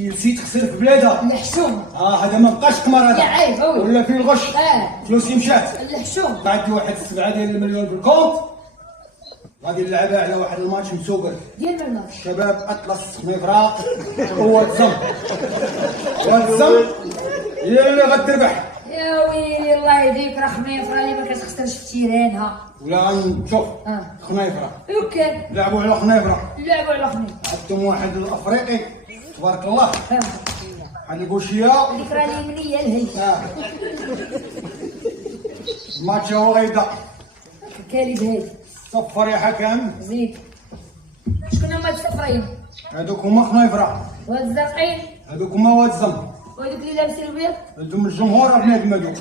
شي نسيت تغسل في بلادها. الحشوم. هذا ما بقاش قمر هذا. يا عيب هو. ولا فيه الغش. فلوسي مشات. الحشوم. عندي واحد 7 ديال المليون في الكونت. غادي نلعبها على واحد الماتش مسوقر. ديال الماتش. شباب اطلس خنيفره هو الزم. والزم هي اللي غتربح. يا ويلي الله يهديك، راه خنيفره اللي ما كتخسرش في تيرانها. ولا نشوف خنيفره. اوكي. لعبوا على خنيفره. لعبوا على خنيفره. عندهم واحد الافريقي تبارك الله. بحال البوشيه. الذكرى اليمنيه لهي. الماتش هو غيبدا. كالب هادي. صفر يا حكم. زيد. شكون هما الصفرين؟ هذوك هما خنيفره. وهاد الزرقين. هذوك هما واد الزم. وهذوك اللي لابسين البيض. هذوك الجمهور بنادم هذوك.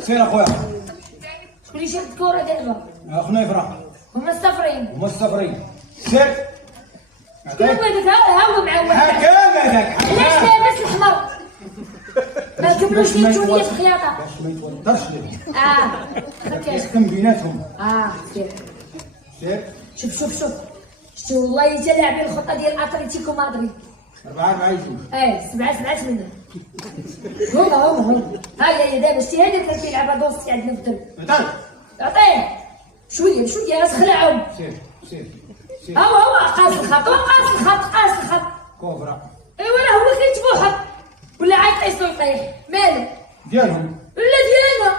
سير اخويا. شكون اللي شاد الكره دابا؟ خنيفره. هما الصفرين. هما الصفرين. سير. شكون هو هذاك؟ ها هو مع واحد. حكام هذاك. علاش لابس الحمر؟ ما كملوش لي شويه في الخياطه. باش ما يتوترش ليه. خاطر بيناتهم. سير. سير. شوف شتي والله حتى لاعبين الخطه ديال اتلتيكو مدريد. 4 يجوز. 7 8. هما هاي دابا شتي هذا اللي كيلعبها دوسي عندنا في الدرب. عطيه شويه غير خلعهم. سير. هو قاس الخط. كوفرا. ايوا راه هو كيتبوحط ولا عاد يطيح مالو ديالهم. ولا ديالنا.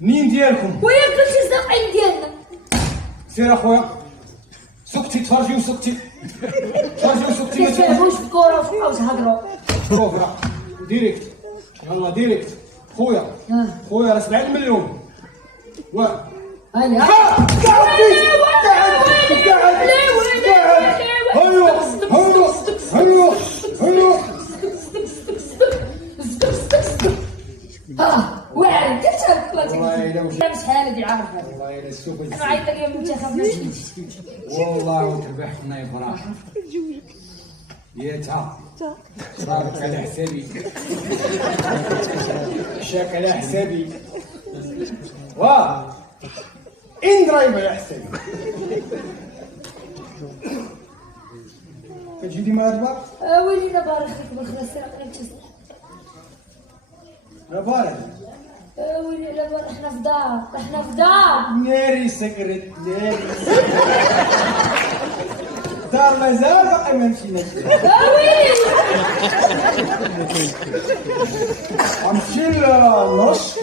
منين ديالكم؟ وياك كلشي الزرقين ديالنا. سير اخويا. سكتي تفرجي وسكتي. ما تفهموش في الكره وتبقاو تهضروا. كوفرا. ديريكت. يلا ديريكت. خويا راه 7 مليون. هيا واعر كتشرب والله شحال هادي عارف والله الا السوق انا عيطت لك المنتخب ماشي والله تربح خنيفره. ياتها صارت على حسابي. شاك على حسابي. ان درايف على حسابي. كتجي ديما هاد البار؟ ويلي انا بارك فيك بالخلاص راه تصلح. انا بارد. ويلي لا بارك حنا في دار. ناري سكرت ناري. دار مازال باقي ما مشيناش. ويلي غنمشي للنص.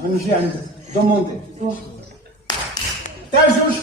غنجي عندك دوموندي. تاع جوج.